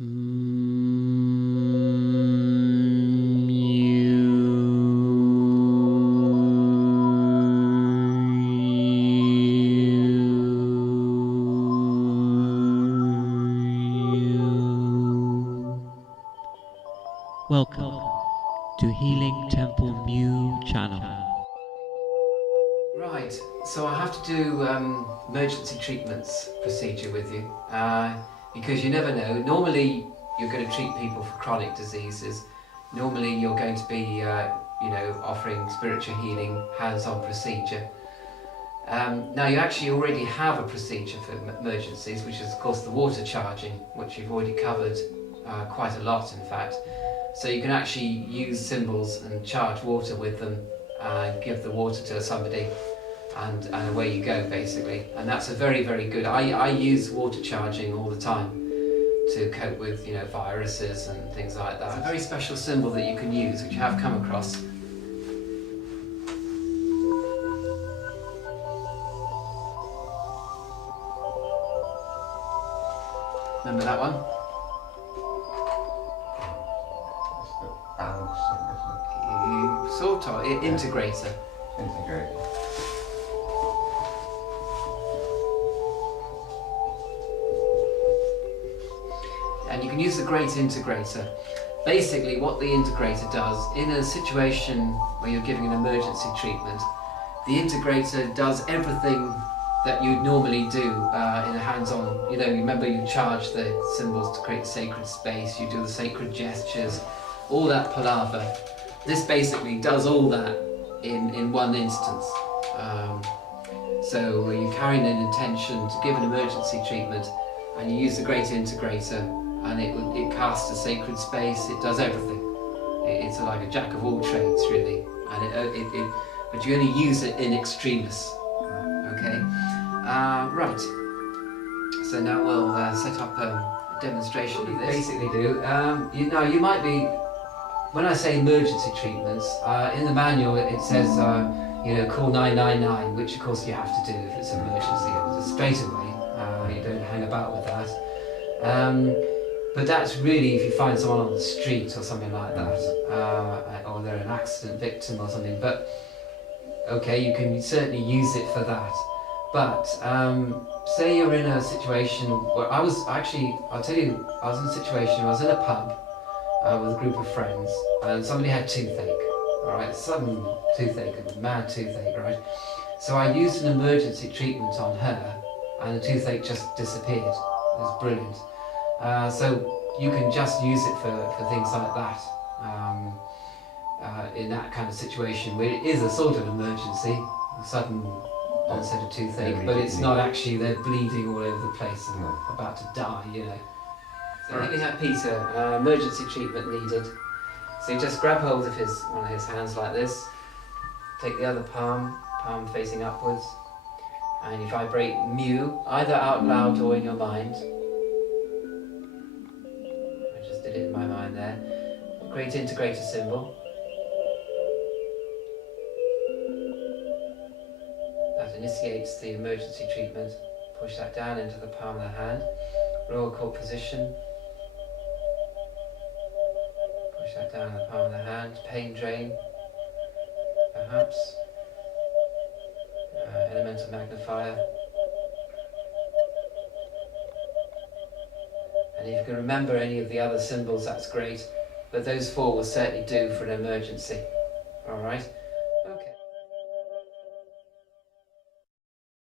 Welcome to Healing Temple Mew channel. Right, so I have to do emergency treatments procedure with you because you never know. Normally you're going to treat people for chronic diseases. Normally you're going to be offering spiritual healing, hands-on procedure. Now you actually already have a procedure for emergencies, which is of course the water charging, which you've already covered quite a lot in fact. So you can actually use symbols and charge water with them, give the water to somebody, and away you go basically. And that's a very, very good, I use water charging all the time to cope with viruses and things like that. It's a very special symbol that you can use, which you have come across. Remember that one? Sort of, integrator. Integrator. And you can use the great integrator. Basically what the integrator does, in a situation where you're giving an emergency treatment, the integrator does everything that you'd normally do in a hands-on, remember you charge the symbols to create sacred space, you do the sacred gestures, all that palaver. This basically does all that in one instance. So you're carrying an intention to give an emergency treatment and you use the great integrator and it casts a sacred space, it does everything. It's like a jack of all trades really, and but you only use it in extremis. Okay, right. So now we'll set up a demonstration of this. Basically do, you might be, when I say emergency treatments, in the manual it says, call 999, which of course you have to do if it's an emergency, straight away. You don't hang about with that. But that's really if you find someone on the street or something like that, or they're an accident victim or something. But okay, you can certainly use it for that. But say you're in a situation where I was in a situation where I was in a pub with a group of friends, and somebody had toothache, alright, sudden toothache, mad toothache, right? So I used an emergency treatment on her, and the toothache just disappeared. It was brilliant. So you can just use it for things like that, in that kind of situation where it is a sort of emergency, a sudden onset of toothache, but it's not actually, they're bleeding all over the place and about to die, So here we have Peter, emergency treatment needed. So you just grab hold of one of his hands like this, take the other palm facing upwards, and you vibrate Mu, either out loud or in your mind. I just did it in my mind there. Great integrator symbol. That initiates the emergency treatment. Push that down into the palm of the hand. Royal Court position. Push that down in the palm of the hand. Pain drain, perhaps. Elemental magnifier. And if you can remember any of the other symbols, that's great. But those four will certainly do for an emergency. Alright?